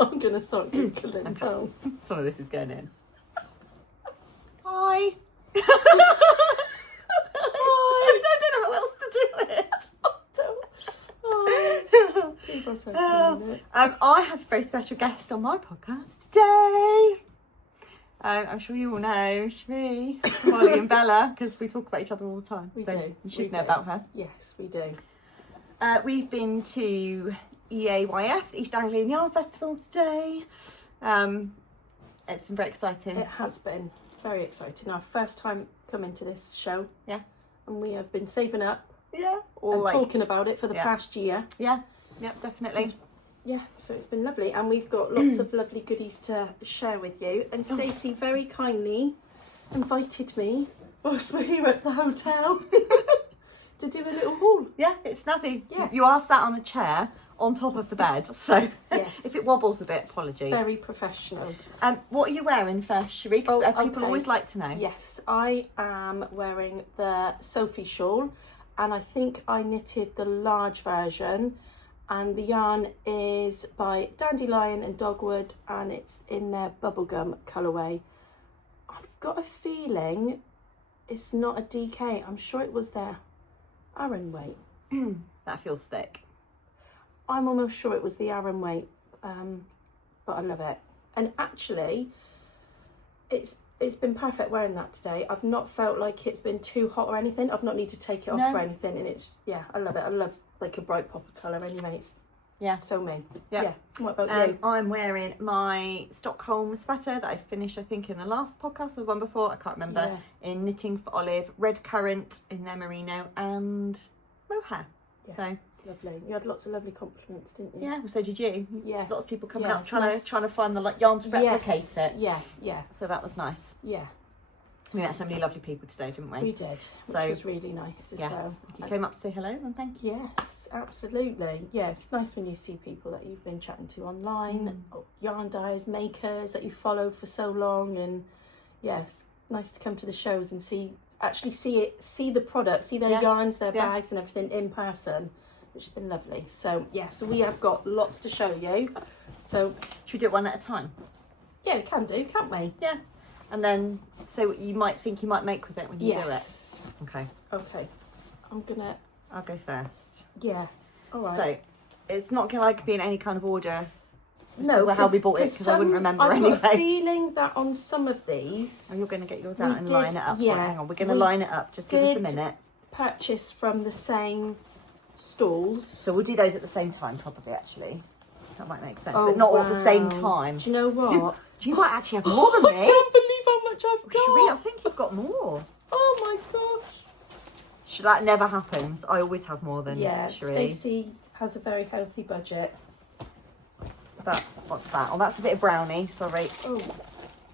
I'm going to start Googling. Okay. Oh. Some of this is going in. Hi. I don't know how else to do it. Oh, people are so cool, isn't it? I have a very special guest on my podcast today. I'm sure you all know Sherrie, Ollie and Bella, because we talk about each other all the time. We so do. You should We know do. about her. Yes, we do. We've been to EAYF, East Anglian Yarn Festival today. It's been very exciting. It has been very exciting. Our first time coming to this show. Yeah. And we have been saving up Yeah. and talking about it for the yeah. past year. Yeah. Yeah, definitely. Yeah, so it's been lovely, and we've got lots of lovely goodies to share with you. And Stacey very kindly invited me whilst we're here at the hotel to do a little haul. Yeah, it's snazzy. Yeah. You are sat on a chair on top of the bed, so Yes. if it wobbles a bit, apologies. Very professional. What are you wearing first, Sherrie? 'Cause people okay. always like to know. Yes, I am wearing the Sophie shawl, and I think I knitted the large version, and the yarn is by Dandelion and Dogwood, and it's in their bubblegum colourway. I've got a feeling it's not a DK. I'm sure it was their Aran weight. That feels thick. I'm almost sure it was the Aran weight, but I love it. And actually, it's been perfect wearing that today. I've not felt like it's been too hot or anything. I've not needed to take it off for anything, and it's, yeah, I love it. I love like a bright pop of colour anyway. It's so me. Yeah. What about you? I'm wearing my Stockholm sweater that I finished, I think, in the last podcast or the one before, I can't remember, in Knitting for Olive, red currant in their merino, and mohair. Yeah. So It's lovely. You had lots of lovely compliments, didn't you? yeah, well, so did you. Yeah. Lots of people coming Yeah, up it's trying nice. to find the yarn to replicate it. Yeah. So that was nice. Yeah. We met so many lovely people today, didn't we? We did, which So, was really nice as yes. well. If you came up to say hello, then thank you. Yes, absolutely. Yeah, it's nice when you see people that you've been chatting to online, or yarn dyers, makers that you followed for so long, and yes, nice to come to the shows and see the product, see their yarns, their bags and everything in person, which has been lovely. So yeah, so we have got lots to show you. So Should we do it one at a time? yeah, we can do, can't we? Yeah. And then say what you might think you might make with it when you do it. Yes. Okay. Okay. I'll go first. Yeah. All right. So it's not going to be in any kind of order. No, how we bought it, because I wouldn't remember I've anyway. got a feeling that on some of these Oh, you're going to get yours out and did- line it up. yeah. Right, hang on, we're going to We line it up. Just give us a did- minute. purchase from the same stalls. So we'll do those at the same time, probably, actually. That might make sense, Oh, but not all at the same wow. time. Do you know what? You might actually have more than I me. can't believe how much I've got. Sherrie, I think you've got more. Oh my gosh. That never happens. I always have more than Yeah, Sherrie. Stacey has a very healthy budget. But what's that? Oh, that's a bit of brownie. Sorry, Oh,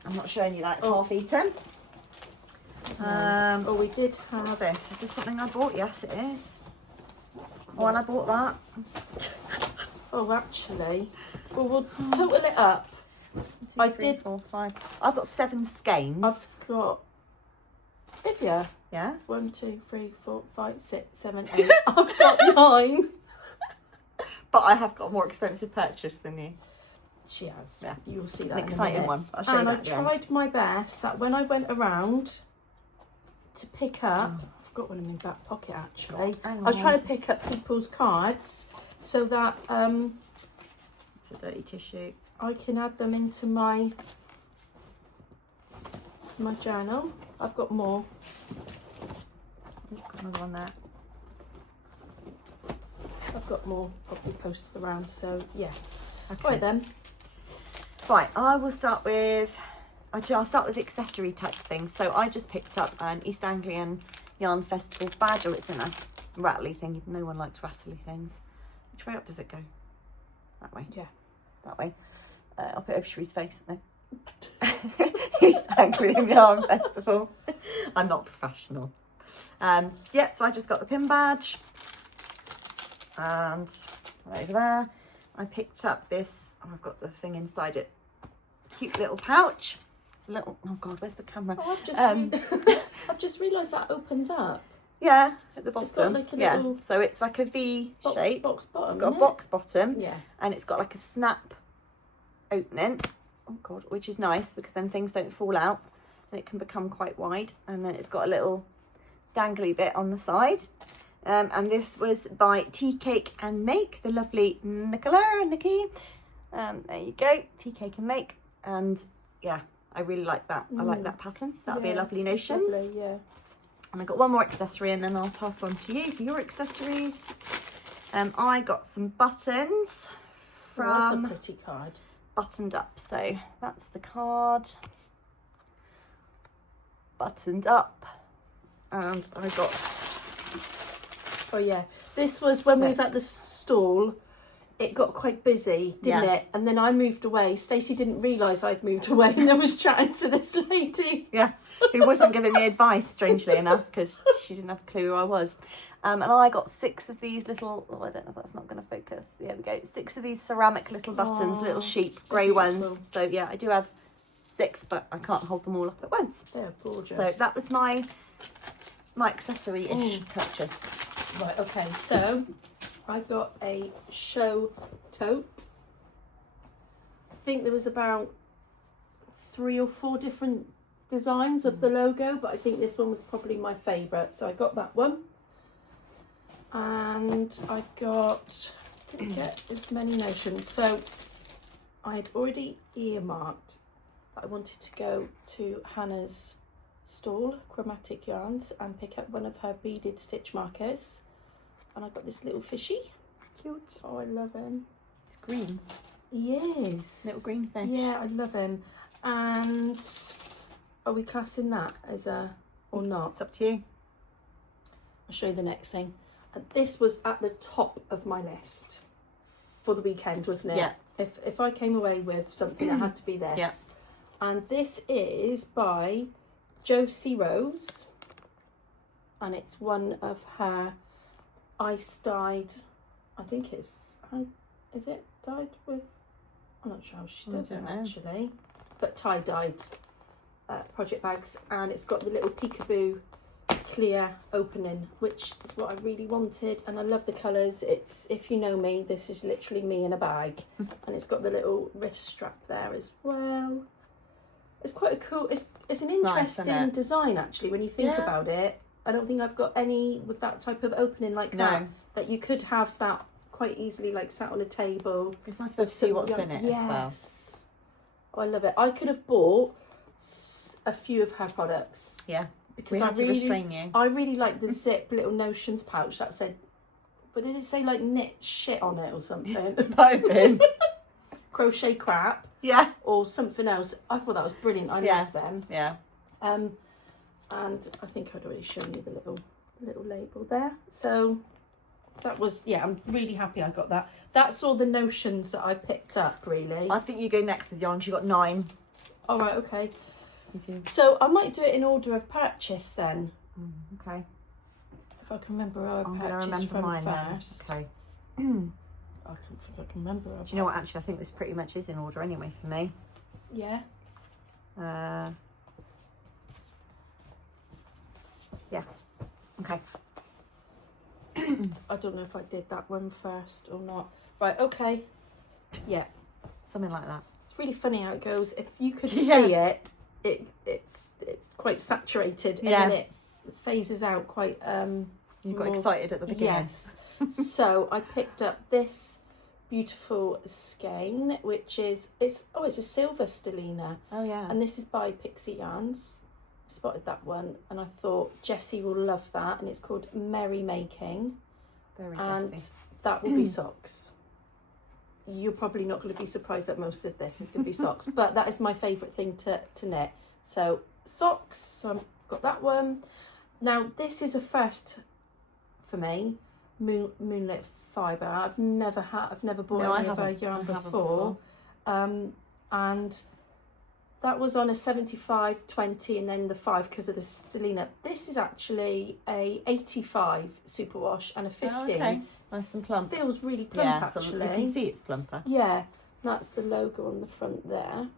I'm not showing you that. It's half eaten. oh, we did What's have. this? Is this something I bought? Yes, it is. Oh, and I bought that. Oh, actually, well, we'll total it up. 2, I 3, did- 4, 5. I've got 7 skeins. I've got. If yeah, Yeah. 1, 2, 3, 4, 5, 6, 7, 8. I've got 9. But I have got a more expensive purchase than you. She has. Yeah. You'll see that. An in a exciting minute. one. I'll show you And I that at the end. tried my best that when I went around to pick up, I've got one in my back pocket actually. Hang I was on. trying to pick up people's cards so that It's a dirty tissue. I can add them into my journal. I've got more. Oh, got another one there. I've got more probably posted around. So yeah. Okay. Right then. Right, I will start with. Actually, I'll start with accessory type things. So I just picked up an East Anglian Yarn Festival badge. Oh, it's in a rattly thing. No one likes rattly things. Which way up does it go? That way. Yeah. That way. I'll put it over Sherrie's face. No. East Anglian Yarn Festival. I'm not professional. Yeah, so I just got the pin badge. And right over there, I picked up this. Oh, I've got the thing inside it. Cute little pouch. It's a little. Oh God, where's the camera? Oh, I've just realised that opens up. Yeah, at the bottom. It's got like a yeah, little so it's like a V shape. box bottom. It's got a isn't box bottom. it? Yeah. And it's got like a snap opening. Oh God, which is nice because then things don't fall out and it can become quite wide. And then it's got a little dangly bit on the side. And this was by Tea Cake and Make, the lovely Nikki. There you go, Tea Cake and Make. And yeah, I really like that. I like that pattern. So that'll be a lovely notions. Lovely, yeah. And I got one more accessory and then I'll pass on to you for your accessories. I got some buttons from that's a pretty card. Buttoned Up. So that's the card. Buttoned Up. And I got... Oh yeah, this was when we was at the stall. It got quite busy, didn't it? And then I moved away. Stacey didn't realise I'd moved away and then was chatting to this lady. Yeah, who wasn't giving me advice, strangely enough, because she didn't have a clue who I was. And I got 6 of these little, oh, I don't know if that's not going to focus. There we go. 6 of these ceramic little buttons, little sheep, grey ones. So yeah, I do have 6, but I can't hold them all up at once. They're gorgeous. So that was my accessory-ish purchase. Right, okay, so I got a show tote. I think there was about 3 or 4 different designs of the logo, but I think this one was probably my favourite. So I got that one. And I didn't get as many notions. So I'd already earmarked that I wanted to go to Hannah's stall, Chromatic Yarns, and pick up one of her beaded stitch markers. And I got this little fishy. Cute. Oh, I love him. It's green. He is. Little green fish. Yeah, I love him. And are we classing that as a, or not? It's up to you. I'll show you the next thing. And this was at the top of my list for the weekend, wasn't it? Yeah. If I came away with something, it had to be this. Yeah. And this is by Josie Rose. And it's one of her ice dyed, I think it's, is it dyed with, I'm not sure how she does it actually, but tie-dyed project bags, and it's got the little peekaboo clear opening, which is what I really wanted, and I love the colours. It's, if you know me, this is literally me in a bag, and it's got the little wrist strap there as well. It's quite a cool, it's an interesting nice, design actually when you think about it. I don't think I've got any with that type of opening like that you could have that quite easily like sat on a table. It's nice to see what's in it as well. Oh, I love it. I could have bought a few of her products. Yeah, because I really restrain you. I really like the zip little notions pouch that said, but did it say like knit shit on it or something? Piping. Crochet crap. Yeah. Or something else. I thought that was brilliant. I love them. Yeah. And I think I'd already shown you the little label there. So that was, yeah, I'm really happy I got that. That's all the notions that I picked up, really. I think you go next with yarns. You got 9. All right, okay. You do. So I might do it in order of purchase then. Okay. If I can remember where I'm I purchased from mine first. Then. Okay. I can't think I can remember. Do you know what? Actually, I think this pretty much is in order anyway for me. Yeah. Yeah. Okay. I don't know if I did that one first or not. Right, okay. Yeah. Something like that. It's really funny how it goes. If you could see it, it's quite saturated and then it phases out quite you got excited at the beginning. Yes. So I picked up this beautiful skein, which is it's a silver stellina. Oh yeah. And this is by Pixie Yarns. I spotted that one and I thought Jessie will love that, and it's called Merry Making. Very and Jessie. That will be socks. You're probably not going to be surprised that most of this is going to be socks, but that is my favourite thing to knit. So socks, so I've got that one. Now this is a first for me, Moonlit Fibre. I've never bought any of her yarn before. And that was on a 75/20 and then the 5 because of the stellina. This is actually a 85 superwash and a 50. Oh, okay. Nice and plump. Feels really plump actually. So you can see it's plumper. Yeah, that's the logo on the front there.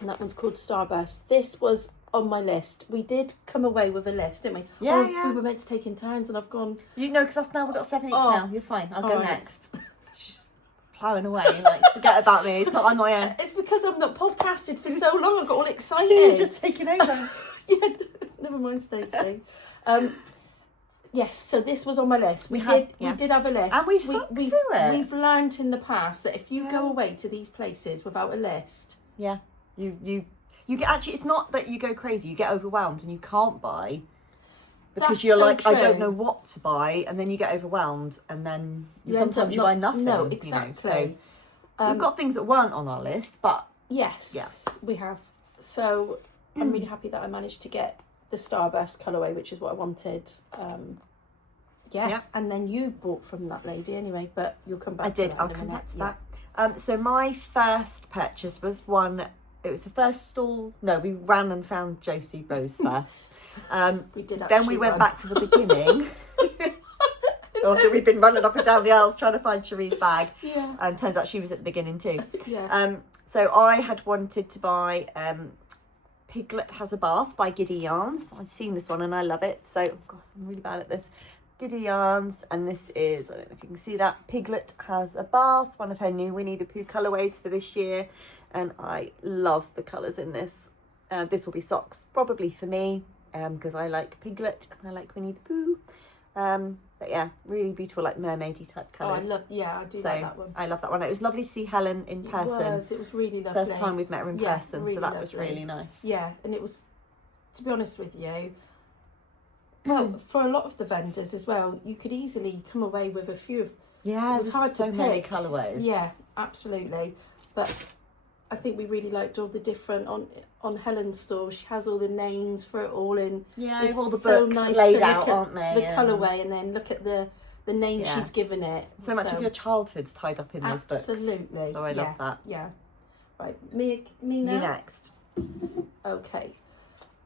And that one's called Starburst. This was on my list. We did come away with a list, didn't we? Yeah, We were meant to take in turns and I've gone... You know, because that's now we've got 7 each now. You're fine. I'll go next. She's ploughing away. Like, forget about me. It's not, I'm not here. It's because I've not podcasted for so long. I got all You're excited. just taking over. Yeah, never mind, Stacey. Yes, so this was on my list. We did have a list. And we've to it. We've learned in the past that if you go away to these places without a list, you get, actually, it's not that you go crazy. You get overwhelmed and you can't buy because That's you're so like, true. I don't know what to buy, and then you get overwhelmed, and then sometimes you buy nothing. No, exactly. You know, so we've got things that weren't on our list, but yes, we have. So I'm really happy that I managed to get the Starburst colourway, which is what I wanted. And then you bought from that lady anyway, but you'll come back to that. I'll come back to that. So my first purchase was one, it was the first stall. No, we ran and found Josie Rose first. We did actually. Then we went back to the beginning. Also, we've been running up and down the aisles trying to find Cherie's bag. Yeah. And turns out she was at the beginning too. Yeah. So I had wanted to buy Piglet Has a Bath by Giddy Yarns. I've seen this one and I love it. So, oh God, I'm really bad at this. Giddy Yarns, and this is, I don't know if you can see that, Piglet Has a Bath, one of her new Winnie the Pooh colourways for this year, and I love the colours in this. This will be socks probably for me, because I like Piglet and I like Winnie the Pooh. But yeah, really beautiful, like mermaidy type colours. I do like that one. I love that one. It was lovely to see Helen in person. It was really lovely. First time we've met her in person, really so that lovely. was really nice. Yeah, and it was, to be honest with you, well, for a lot of the vendors as well, you could easily come away with a few of. Yeah, it was hard so to many pick. colourways. Yeah, absolutely. But I think we really liked all the different on Helen's store. She has all the names for it all in. Yeah, it's all the so books nice laid to out, look at aren't they? the colourway and then look at the name she's given it. So much of your childhood's tied up in those books. Absolutely. So I love that. Yeah. Right, me now. You next. Okay.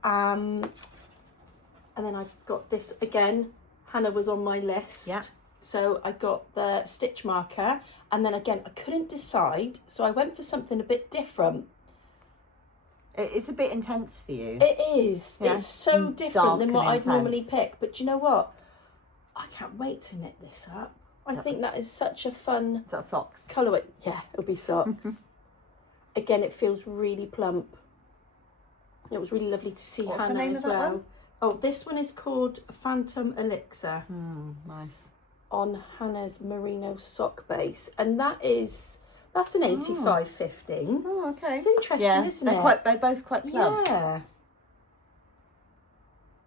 And then I've got this again. Hannah was on my list. Yeah. So I got the stitch marker, and then again I couldn't decide, so I went for something a bit different. It's a bit intense for you. It is. Yeah. It's so different than what I'd normally pick. But do you know what? I can't wait to knit this up. I think that is such a fun. Is that socks? Colourway. Yeah, it'll be socks. Again, it feels really plump. It was really lovely to see What's Hannah the name as of that well. one? Oh, this one is called Phantom Elixir. Nice. On Hannah's merino sock base, and that's an 85-15. Oh, okay. It's interesting, isn't it? They're both quite plump.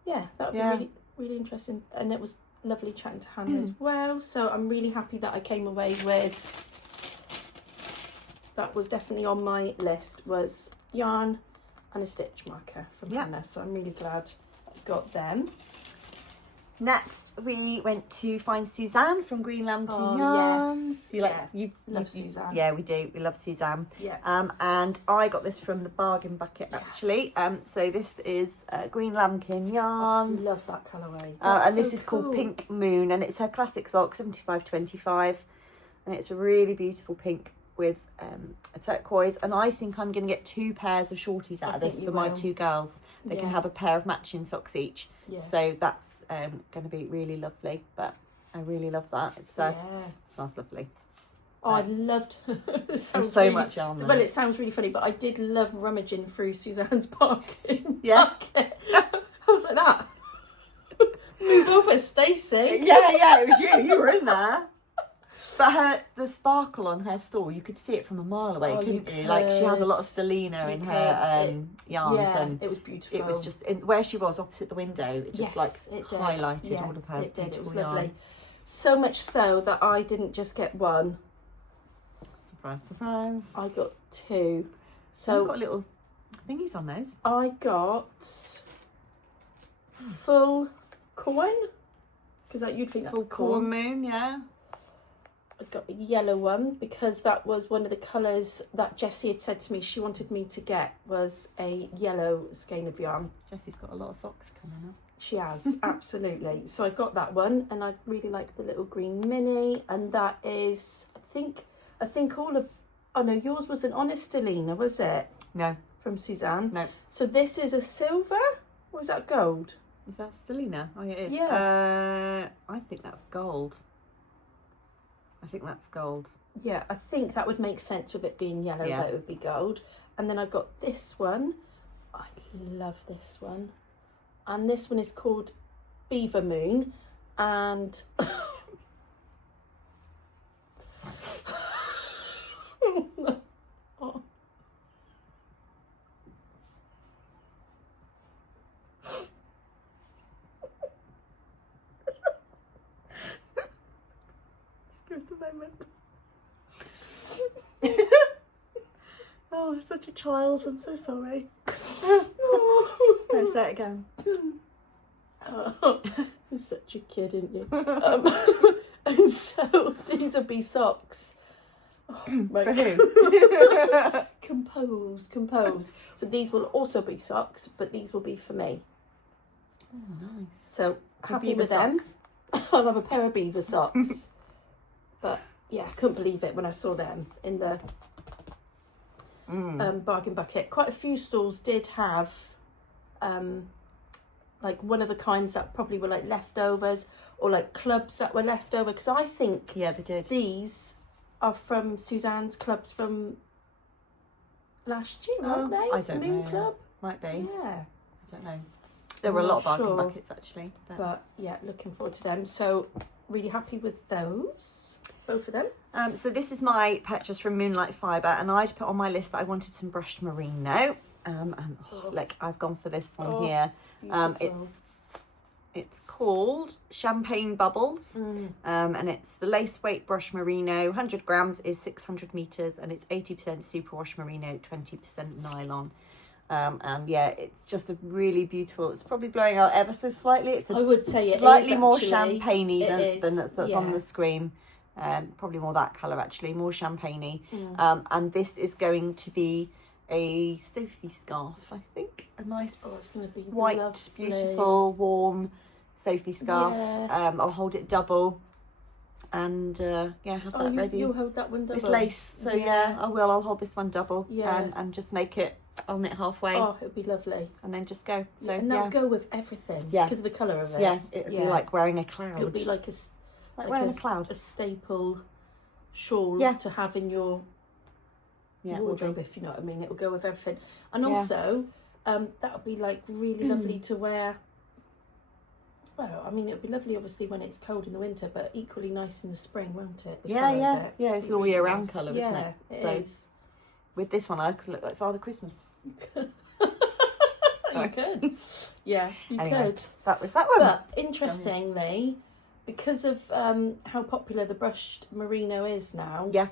Yeah, that would be really, really interesting, and it was lovely chatting to Hannah as well. So I'm really happy that I came away with. That was definitely on my list, was yarn and a stitch marker from Hannah. So I'm really glad I got them. Next, we went to find Suzanne from Green Lambkin Yarns. Yes. You love Suzanne. Yeah, we do. We love Suzanne. Yeah. And I got this from the bargain bucket actually. So this is Green Lambkin Yarns. I love that colourway. And this is called Pink Moon, and it's her classic sock, 75-25, and it's a really beautiful pink with a turquoise. And I think I'm going to get 2 pairs of shorties out of this for my 2 girls. They can have a pair of matching socks each. Yeah. So that's going to be really lovely, but I really love that. It smells lovely. Oh, I loved there's so much on there. Well, it sounds really funny, but I did love rummaging through Suzanne's bargain. Yeah. I was like that. Move over, Stacey. Yeah, it was you. You were in there. But the sparkle on her store, you could see it from a mile away, couldn't you? Like, she has a lot of stellina in her yarns. Yeah, and it was beautiful. It was just, where she was opposite the window, it just highlighted all of her it did. It was yarn. lovely. So much so that I didn't just get one. Surprise, surprise. I got 2. So I've got little thingies on those. I got full corn, because you'd think that's full corn moon, yeah. I got a yellow one because that was one of the colours that Jessie had said to me she wanted me to get, was a yellow skein of yarn. Jessie's got a lot of socks coming up. She has, absolutely. So I got that one, and I really like the little green mini, and that is, I think all of, oh no, yours wasn't on a stellina, was it? No. From Suzanne? No. So this is a silver, or is that gold? Is that stellina? Oh yeah, it is. Yeah. I think that's gold. I think that's gold. Yeah, I think that would make sense with it being yellow, Yeah. that it would be gold. And then I've got this one. I love this one. And this one is called Beaver Moon. And oh. Just give us a moment. Oh, I'm such a child. I'm so sorry. No, say it again. Oh, you're such a kid, aren't you? And so these will be socks. Oh, right. For who? Compose. So these will also be socks, but these will be for me. Oh, nice. So happy beaver with them. socks. I'll have a pair of beaver socks. But yeah, I couldn't believe it when I saw them in the bargain bucket. Quite a few stalls did have like one of the kinds that probably were like leftovers, or like clubs that were left over, because I think Yeah, they did. these are from Suzanne's clubs from last year, aren't they? I don't Moon know. Club. Might be. Yeah. I don't know. There were a I'm lot of not bargain sure. buckets actually. But yeah, looking forward to them. So really happy with those, both of them. So this is my purchase from Moonlight Fibre, and I'd put on my list that I wanted some brushed merino. And like I've gone for this one here. Beautiful. It's called Champagne Bubbles, and it's the lace weight brush merino. 100 grams is 600 meters, and it's 80% superwash merino, 20% nylon. And yeah, it's just a really beautiful. It's probably blowing out ever so slightly. It's I would say slightly it is more actually. champagne-y than that's on yeah. the screen. Probably more that colour actually, more champagne-y. And this is going to be a Sophie scarf, I think. A nice it's gonna be white, lovely. beautiful, warm Sophie scarf. Yeah. I'll hold it double and yeah, have that ready. You'll hold that one double. It's lace, so yeah, I will. I'll hold this one double, Yeah. and just make it. I'll knit halfway, Oh, it would be lovely. and then just go. So And that'll go with everything. Yeah. Because of the colour of it. yeah, it would be like wearing a It cloud. would be like wearing a cloud. a staple shawl Yeah. to have in your Yeah, it would wardrobe, be. if you know what I mean. It will go with everything. And Yeah. also, that would be like really lovely to wear. Well, I mean, it would be lovely obviously when it's cold in the winter, but equally nice in the spring, won't it? The Yeah, colour of yeah, it. yeah. It's It'd an all be year nice. round colour, isn't it? It So is. with this one, I could look like Father Christmas. You could. Yeah, you Anyway. could. That was that one. But interestingly, because of how popular the brushed merino is now, Yeah.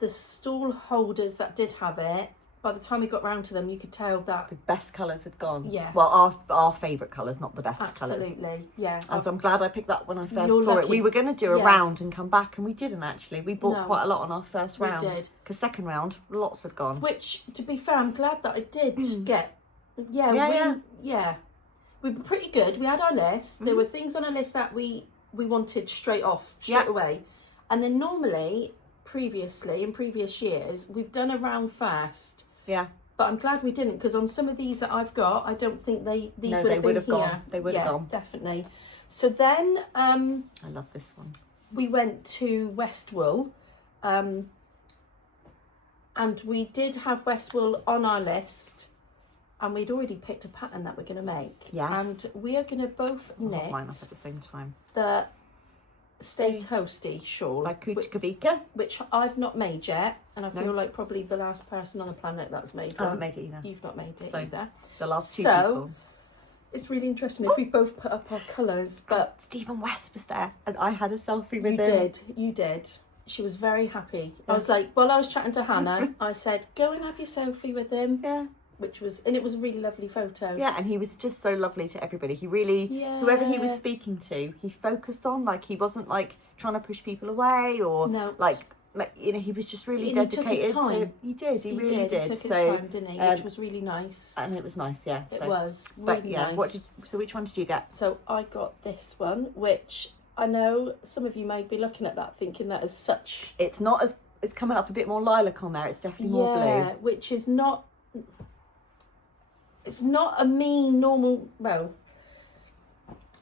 the stall holders that did have it, by the time we got round to them, you could tell that The best colours had gone. Yeah. Well, our favourite colours, not the best colours. absolutely, yeah. And so I'm glad I picked that when I first You're saw it. lucky. We were going to do a Yeah. round and come back, and we didn't actually. We bought No. quite a lot on our first We round. did. Because second round, lots had gone. Which, to be fair, I'm glad that I did get. Yeah, yeah. We were pretty good. We had our list. There were things on our list that we wanted straight Yeah. away. And then normally, previously, in previous years, we've done a round first. Yeah. But I'm glad we didn't, because on some of these that I've got, I don't think these No, would they have would been have gone. here. They would have Yeah, gone. definitely. So then I love this one. we went to Westwool, and we did have Westwool on our list, and we'd already picked a pattern that we're going to make. Yes. And we are going to both I'll knit hold mine up at the same time. the Stay Toasty shawl, By Kuchkavika. which I've not made yet, and I No. feel like probably the last person on the planet that's made I haven't one. made it either. You've not made it So, either. The last two So, people. It's really interesting if we both put up our colours, but Stephen West was there, and I had a selfie with you him. did. She was very happy. I Yeah. was like, while I was chatting to Hannah, I said, go and have your selfie with him, Yeah. and it was a really lovely photo. Yeah, and he was just so lovely to everybody. He really, Yeah. whoever he was speaking to, he focused on. Like, he wasn't like trying to push people away or No. like you know, he was just really And he took his dedicated. time. He did. He really did. He took his So, time, didn't he? Which was really nice. and it was nice. Yeah. It so, was But really yeah, nice. so which one did you get? So I got this one, which I know some of you may be looking at that thinking that is such... It's not as. It's coming up a bit more lilac on there. It's definitely more blue. Which is not... It's not a mean normal... Well,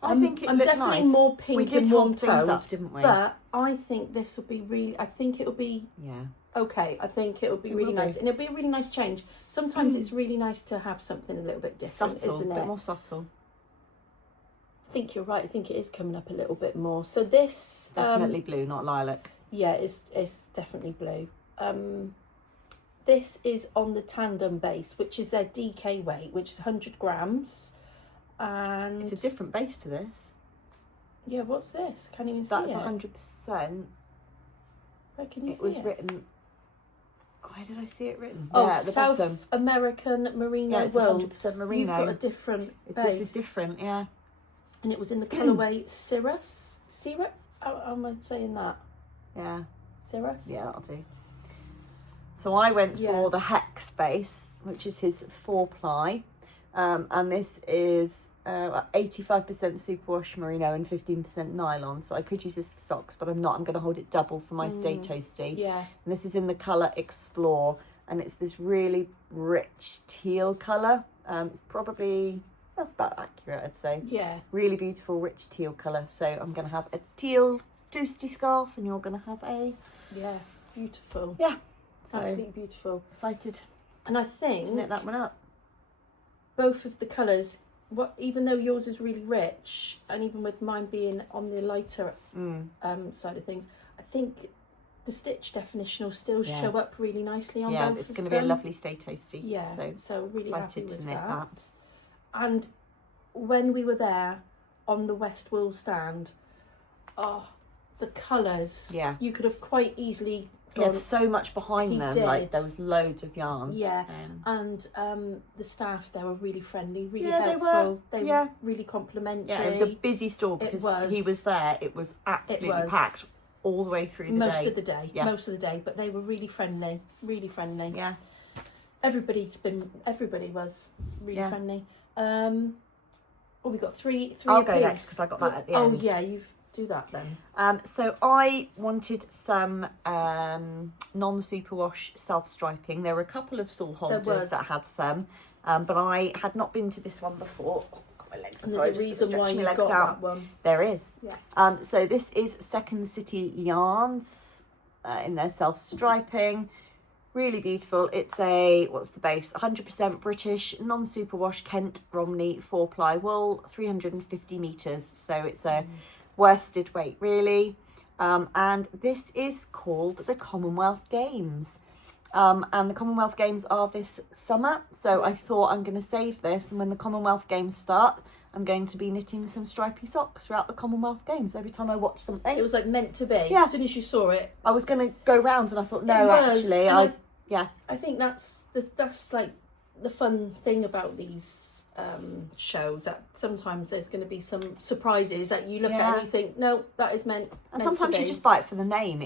I think I'm looked definitely nice. more pink We did and hold things warm-toned, up, didn't we? but I think this will be really, I think it'll be Yeah. okay. I think it'll be It really will nice. be. And it'll be a really nice change. Sometimes it's really nice to have something a little bit different, Subtle, isn't a it? bit more subtle. I think you're right. I think it is coming up a little bit more. So this... Definitely blue, not lilac. Yeah, it's definitely blue. This is on the tandem base, which is their DK weight, which is 100 grams. And It's a different base to this. yeah, what's this? I can't even That's see it. 100%. Where can you It see was it? written. Where did I see it written? Oh, yeah, at the South bottom. American merino Yeah, it's wool. 100% merino. You've got a different base. This is different, yeah. And it was in the colourway Cirrus. Cirrus? How am I saying that? Yeah. Cirrus? Yeah, that'll do. So I went Yeah. for the hex base, which is his 4-ply. And this is 85% superwash merino and 15% nylon. So I could use this for socks, but I'm not. I'm going to hold it double for my Stay Toasty. Yeah. And this is in the colour Explore. And it's this really rich teal colour. It's probably, that's about accurate, I'd say. Yeah. Really beautiful, rich teal colour. So I'm going to have a teal toasty scarf and you're going to have a... Yeah. Beautiful. Yeah. So Absolutely beautiful. excited And I to think knit that one up. both of the colours, even though yours is really rich, and even with mine being on the lighter side of things, I think the stitch definition will still Yeah. show up really nicely on Yeah, both it's of going to be a them. lovely Stay Toasty. Yeah, so really happy excited with to knit that. And when we were there on the West Wool stand, oh, the colours. Yeah. You could have quite easily He gone. had so much behind He them. did. Like there was loads of yarn. Yeah, and the staff there were really friendly, really Yeah, they helpful. were. They Yeah. were really complimentary. Yeah, it was a busy store because was. he was there. It was absolutely was. packed all the way through the most day. of the day. Yeah. Most of the day, but they were really friendly, really friendly. Yeah. Everybody was really Yeah. friendly. We got three. I'll go apiece. next because I got that at the Oh end. yeah, you do that then. So I wanted some non-superwash self-striping. There were a couple of stall holders that had some, but I had not been to this one before. Oh, got my legs. And Sorry, there's a just reason why stretching you my got legs out. that one. There is. Yeah. So this is Second City Yarns in their self-striping. Really beautiful. It's a, what's the base? 100% British, non-superwash Kent Romney 4-ply wool, 350 metres. So it's a worsted weight, really. And this is called the Commonwealth Games. And the Commonwealth Games are this summer. So I thought I'm going to save this. And when the Commonwealth Games start, I'm going to be knitting some stripy socks throughout the Commonwealth Games. Every time I watch something. It was like meant to be. Yeah. As soon as you saw it. I was going to go round and I thought, no, It was, actually, and yeah. I think that's like the fun thing about these shows, that sometimes there's going to be some surprises that you look at and you think, no, that is meant. And meant sometimes to you be. just buy it for the name.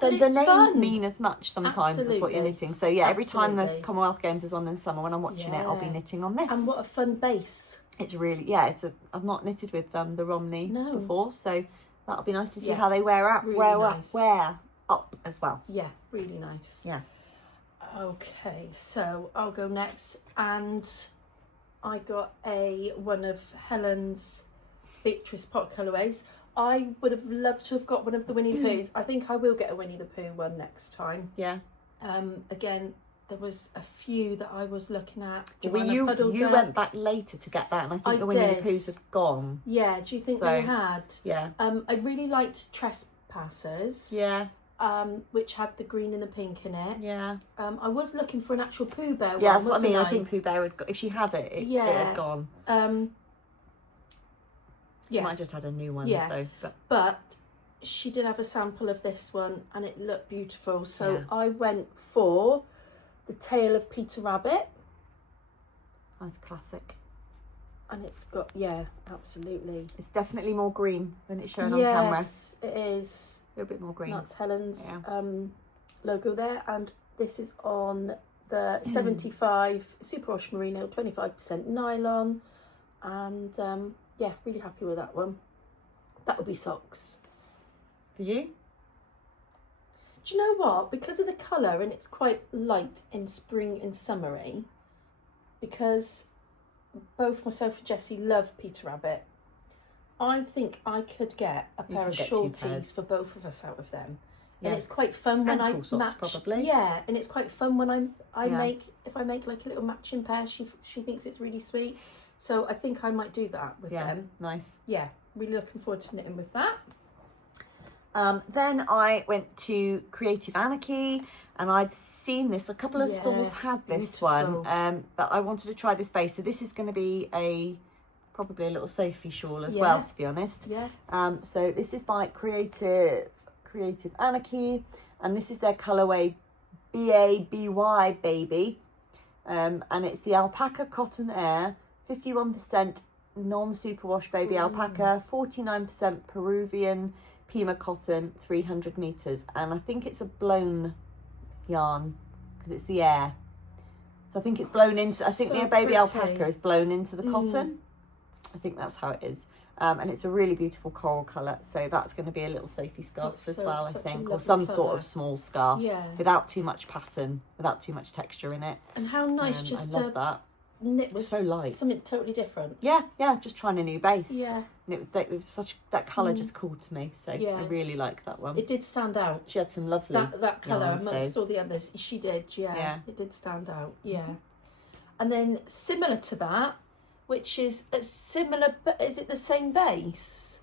But The it's names fun. mean as much sometimes as what you're Absolutely. knitting. So yeah, every time the Absolutely. Commonwealth Games is on in the summer, when I'm watching it, I'll be Yeah. knitting on this. And what a fun base. It's really, I've not knitted with the Romney No. before, so that'll be nice to see Yeah. how they wear out, Really wear nice. up as well. Yeah, really nice. Yeah. Okay, so I'll go next, and I got one of Helen's Beatrice pot colourways. I would have loved to have got one of the Winnie the Poohs. I think I will get a Winnie the Pooh one next time. Yeah. Again, there was a few that I was looking at. Well, Joanna you Puddleduck. went back later to get that, and I think I the Winnie the did. Poohs have gone. Yeah, do you think So, they had? Yeah. I really liked Trespassers. Yeah. Which had the green and the pink in it. Yeah. I was looking for an actual Pooh Bear one. Yeah, that's what I wasn't mean. I think Pooh Bear had got, if she had it, it Yeah. had gone. She Yeah, might have just had a new one, Yeah. though. but she did have a sample of this one and it looked beautiful. So Yeah. I went for the Tale of Peter Rabbit. Nice classic. And it's got, yeah, absolutely. It's definitely more green than it's shown on camera. Yes, it is. A little bit more green. That's Helen's Yeah. logo there. And this is on the 75 Superwash Merino, 25% nylon. And yeah, really happy with that one. That will be socks. For you? Do you know what? Because of the colour, and it's quite light in spring and summery, because both myself and Jessie love Peter Rabbit. I think I could get a pair can of get 2 pairs. shorties for both of us out of them. Yeah. And it's quite fun when Ankle I socks, match. probably. Yeah, and it's quite fun when I Yeah. make, if I make like a little matching pair, she thinks it's really sweet. So I think I might do that with them. Nice. Yeah, really looking forward to knitting with that. Then I went to Creative Anarchy, and I'd seen this. A couple of stores had this beautiful. one, but I wanted to try this base. So this is going to be probably a little Sophie shawl as well, to be honest. Yeah. So this is by Creative Anarchy, and this is their colourway BABY Baby, and it's the Alpaca Cotton Air, 51% non-superwash baby alpaca, 49% Peruvian Pima cotton, 300 meters, and I think it's a blown yarn because it's the air. So I think it's blown into. I think the baby alpaca is blown into the cotton. I think that's how it is. And it's a really beautiful coral colour, so that's going to be a little Sophie scarf as well, I think, or some sort of small scarf, without too much pattern, without too much texture in it. And how nice just I love that. Knit with so light, something totally different. Yeah, just trying a new base. Yeah, and it was such, that colour just called to me, so I really like that one. It did stand out. She had some lovely that colour amongst all the others. She did, yeah. It did stand out, And then similar to that, which is a similar, but is it the same base?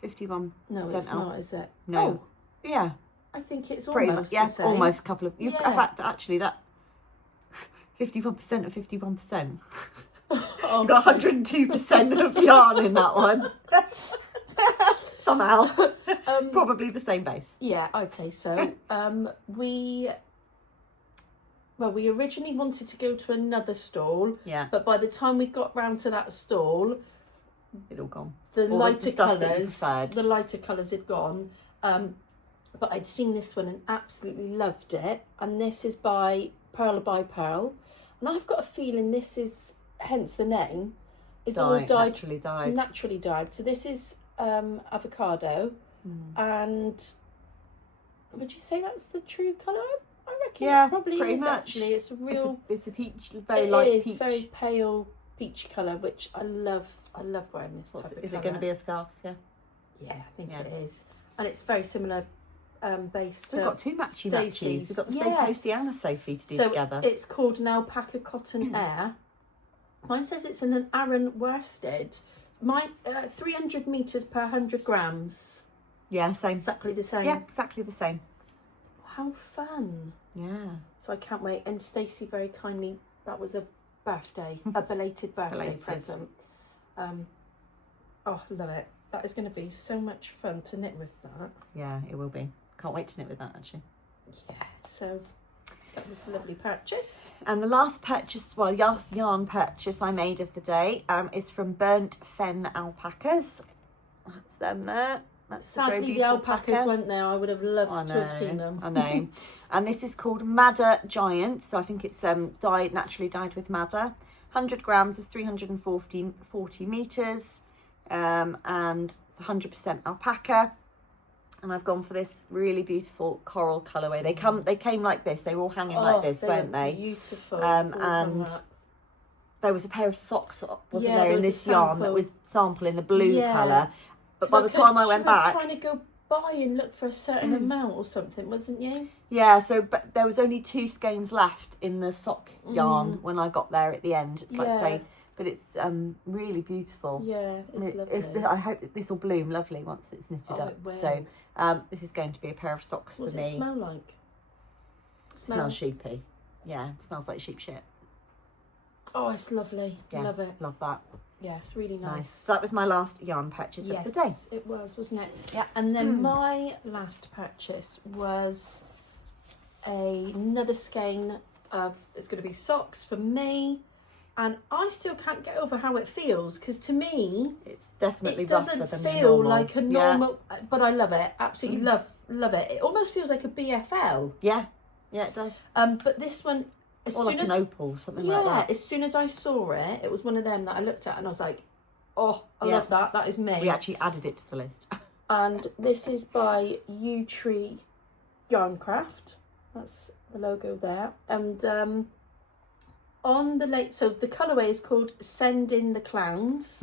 51%. No, it's not, is it? No. Oh, yeah. I think it's pretty almost much, the same. almost a couple of. In fact, actually, that 51% of 51%. Oh, got 102% of yarn in that one. Somehow. Probably the same base. Yeah, I'd say so. We originally wanted to go to another stall. Yeah. But by the time we got round to that stall, it'd all gone. The lighter colours had gone. But I'd seen this one and absolutely loved it. And this is by Pearl by Pearl. And I've got a feeling this is, hence the name, is all dyed. Naturally dyed. So this is avocado. And would you say that's the true colour? I reckon it probably pretty is much. Actually. It's a real... It's a peach, very light peach. Very pale peach colour, which I love. I love wearing this type of colour. Is it going to be a scarf? Yeah. Yeah, I think it is. And it's very similar base to We've got 2 matchies. We've got the Stay Toasty and the Sophie to do together. It's called an Alpaca Cotton Air. Mine says it's an Aran worsted. Mine 300 meters per 100 grams. Yeah, same. Exactly the same. Yeah, exactly the same. How fun. Yeah. So I can't wait. And Stacey very kindly, that was a belated birthday present. Oh, love it. That is going to be so much fun to knit with that. Yeah, it will be. Can't wait to knit with that, actually. Yeah, so that was a lovely purchase. And the last yarn purchase I made of the day is from Burnt Fen Alpacas. That's them there. That's sadly the alpacas weren't there. I would have loved to have seen them. I know. And this is called Madder Giant. So I think it's naturally dyed with madder. 100 grams is 340 meters. And it's 100% alpaca. And I've gone for this really beautiful coral colourway. They came like this. They were all hanging like this, weren't they? Beautiful. And there was a pair of socks, wasn't there, in this yarn that was sample in the blue colour. But by the time I went back, trying to go buy and look for a certain amount or something, wasn't you? Yeah. So, but there was only 2 skeins left in the sock yarn when I got there at the end. It's like say. But it's really beautiful. Yeah, it's lovely. I hope that this will bloom lovely once it's knitted up. So this is going to be a pair of socks for me. What does it smell like? Smells sheepy. Yeah, it smells like sheep shit. Oh, it's lovely. Yeah, love it. Love that. Yeah, it's really nice. So that was my last yarn purchase of the day. Yes, it was, wasn't it? Yeah. And then my last purchase was another skein of, it's going to be socks for me. And I still can't get over how it feels, because to me, it's definitely it doesn't feel like a normal, but I love it. Absolutely love it. It almost feels like a BFL. Yeah, it does. But this one, an opal, something like that. Yeah, as soon as I saw it, it was one of them that I looked at and I was like, oh, I love that. That is me. We actually added it to the list. And this is by Yew Tree Yarncraft. That's the logo there. And on the so the colourway is called Send in the Clowns.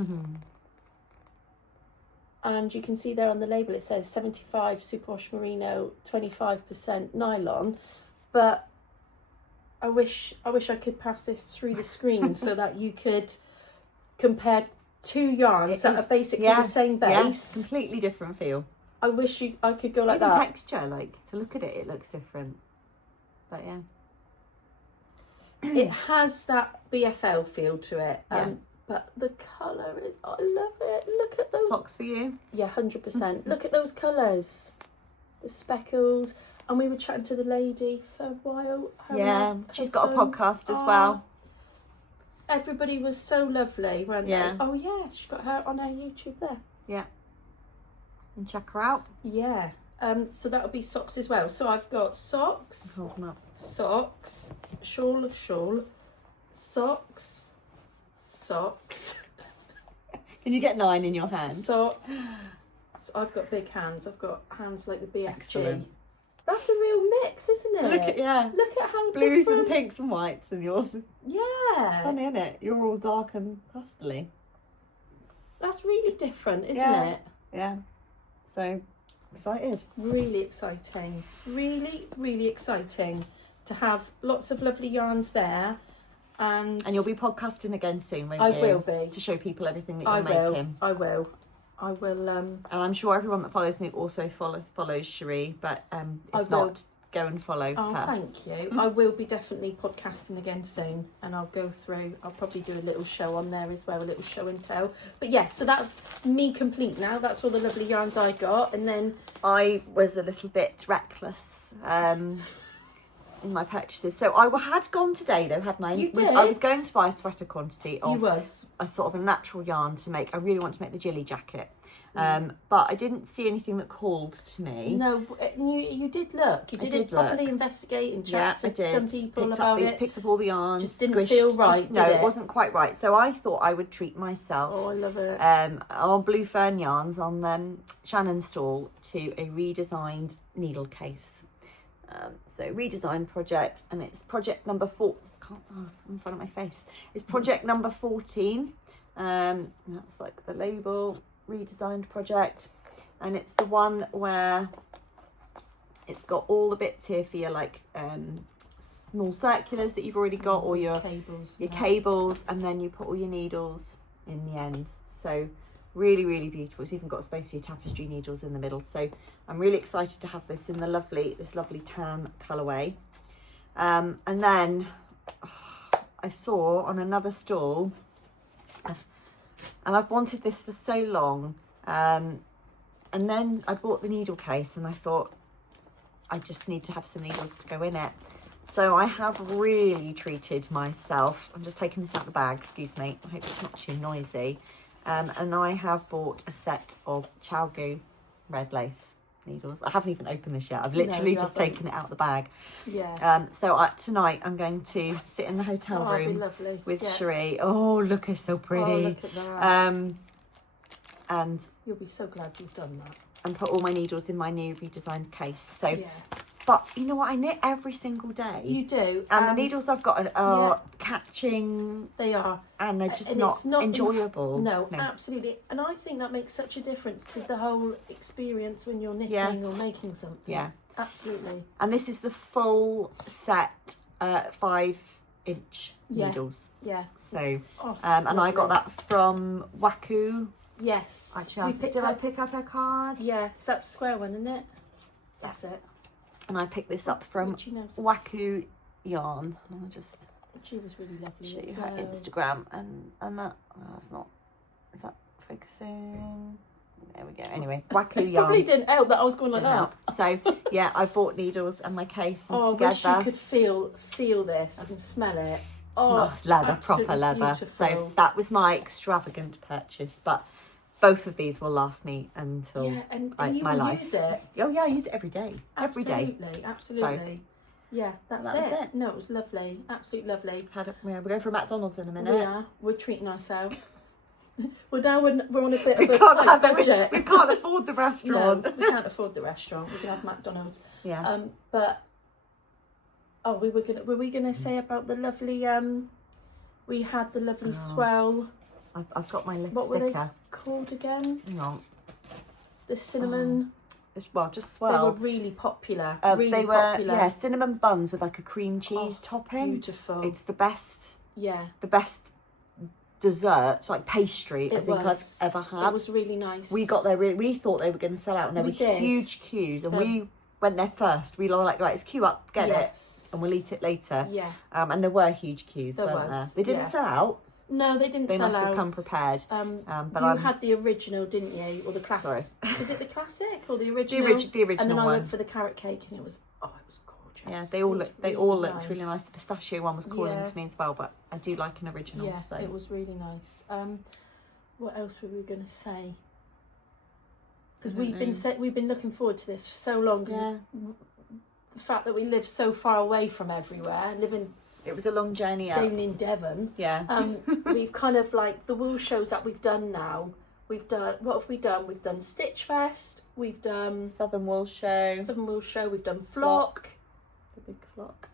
and you can see there on the label it says 75 superwash merino, 25% nylon, but I wish I could pass this through the screen so that you could compare two yarns that are basically the same base. Yeah, completely different feel. I wish I could go like even that. Texture, like, to look at it, it looks different. But yeah. It has that BFL feel to it. Yeah. But the colour is, I love it. Look at those. Socks for you? Yeah, 100%. Look at those colours. The speckles. And we were chatting to the lady for a while. Yeah, she's got a podcast as well. Everybody was so lovely, weren't they? Oh yeah, she's got her on her YouTube there. Yeah. And check her out. Yeah. So that'll be socks as well. So I've got socks, socks, shawl, socks. Can you get 9 in your hand? Socks. So I've got big hands. I've got hands like the BFG. Excellent. That's a real mix, isn't it? Look at how blues different. and pinks and whites and yours. Yeah. Funny, isn't it? You're all dark and pastely. That's really different, isn't it? Yeah. So excited. Really exciting. Really, really exciting to have lots of lovely yarns there. And you'll be podcasting again soon, won't you? I will be. To show people everything that you're making. I will. And I'm sure everyone that follows me also follows Sherrie, but if not, go and follow her. Thank you. I will be definitely podcasting again soon, and I'll probably do a little show on there as well, a little show and tell. But yeah, so that's me complete now. That's all the lovely yarns I got, and then I was a little bit reckless in my purchases. So I had gone today though, hadn't I? You did. I was going to buy a sweater quantity of a sort of a natural yarn to make. I really want to make the Jilly jacket. But I didn't see anything that called to me. No, you did look. You did properly investigate and chat to some people about it. Picked up all the yarns. Just didn't feel right, no, it wasn't quite right. So I thought I would treat myself. Oh, I love it. On Blue Fern Yarns on Shannon's stall to a redesigned needle case. So redesigned project, and it's project number 4. In front of my face. It's project number 14. That's like the label. Redesigned project, and it's the one where it's got all the bits here for your like small circulars that you've already got, or your cables, and then you put all your needles in the end. So really, really beautiful. It's even got space for your tapestry needles in the middle. So I'm really excited to have this in this lovely tan colourway. And then I saw on another stall, and I've wanted this for so long, and then I bought the needle case and I thought I just need to have some needles to go in it. So I have really treated myself. I'm just taking this out of the bag, excuse me, I hope it's not too noisy. And I have bought a set of Chalgu red lace needles. I haven't even opened this yet. I've literally just taken it out of the bag. Yeah. So tonight I'm going to sit in the hotel room with Sherrie. Oh, look, it's so pretty. Oh, look at that. And you'll be so glad you've done that. And put all my needles in my new redesigned case. So, but you know what? I knit every single day. You do. And the needles I've got are catching. They are. And they're just not enjoyable. No, absolutely. And I think that makes such a difference to the whole experience when you're knitting or making something. Yeah. Absolutely. And this is the full set 5-inch needles. Yeah. So, and I got that from Waku. Yes. Actually, did I pick up her card? Yeah. It's that square one, isn't it? That's it. And I picked this up from Waku Yarn. I'll just she was really lovely. Show you her Instagram and that. That's not. Is that focusing? There we go. Anyway, Waku Yarn. Probably didn't help that I was going like that. So yeah, I bought needles and my case and together. I wish you could feel this and smell it. Oh, it's leather, proper leather. Beautiful. So that was my extravagant purchase, but. Both of these will last me until my life. Use it. Oh yeah, I use it every day. Absolutely. So, yeah, that's it. No, it was lovely. Absolutely lovely. We're going for a McDonald's in a minute. We are. We're treating ourselves. We're on a bit of a tight budget. We can't afford the restaurant. No, we can't afford the restaurant. We can have McDonald's. Yeah. But were we gonna say about the lovely we had the lovely swell. I've got my lip what sticker. Were they called again? Hang on. the cinnamon. Well, just They were swell. really popular. They were popular. cinnamon buns with like a cream cheese topping. Beautiful. It's the best. Yeah. The best dessert, like pastry, I think I've ever had. It was really nice. We got there. We thought they were going to sell out, and there were huge queues, and we went there first. We were like, right, let's queue up, get it, and we'll eat it later. Yeah. And there were huge queues, weren't there? They didn't sell out. No, they didn't They sell out. must have come prepared. But you had the original, didn't you? Or the classic? Sorry. Was it the classic or the original? The original And then one. I went for the carrot cake, and it was gorgeous. Yeah, they all looked really nice. The pistachio one was calling to me as well, but I do like an original. Yeah, so. it was really nice. What else were we going to say? Because we've been looking forward to this for so long. Yeah. The fact that we live so far away from everywhere, it was a long journey down in Devon. Yeah. We've kind of like the wool shows that we've done now. What have we done? We've done Stitch Fest. We've done Southern Wool Show. We've done Flock. The big flock.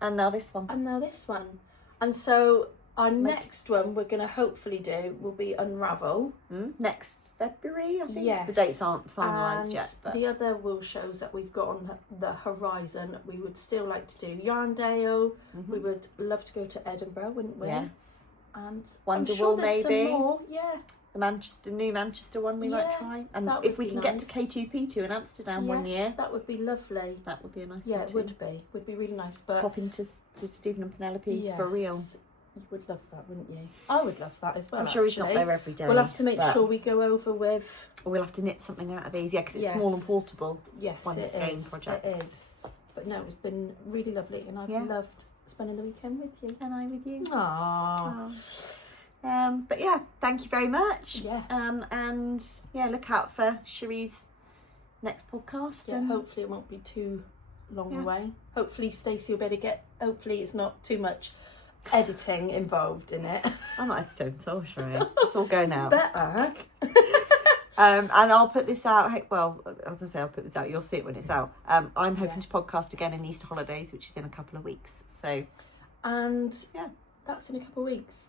And now this one. And so our next one we're going to hopefully do will be Unravel. Next February, I think. Yes. The dates aren't finalised yet. But the other wool shows that we've got on the horizon, we would still like to do Yarndale. We would love to go to Edinburgh, wouldn't we? Yes. And Wonderwool, maybe. Some more. Yeah. The new Manchester one we might try. And if we can get to K2P2 in Amsterdam one year. That would be lovely. That would be a nice thing. Yeah, it would be. Would be really nice. But pop into Stephen and Penelope for real. You would love that, wouldn't you? I would love that as well. I'm sure he's not there every day. We'll have to make sure we go over with. Or we'll have to knit something out of these, because it's small and portable. Yes, one-skein project. It is. But no, it's been really lovely, and I've loved spending the weekend with you. And I with you. Aww. But yeah, thank you very much. Yeah. And yeah, look out for Sherrie's next podcast. Yeah, hopefully it won't be too long away. Hopefully Stacey will better hopefully it's not too much editing involved in it. I might have to tell Sherrie. It's all going out. Better. And I'll put this out. Well, I was going to say I'll put this out. You'll see it when it's out. I'm hoping to podcast again in the Easter holidays, which is in a couple of weeks. So, and that's in a couple of weeks.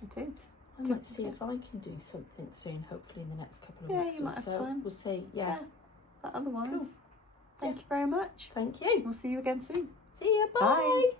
It is. I might see if I can do something soon. Hopefully in the next couple of weeks. Yeah, you might have time. We'll see. Yeah. But otherwise, thank you very much. Thank you. We'll see you again soon. See you. Bye. Bye.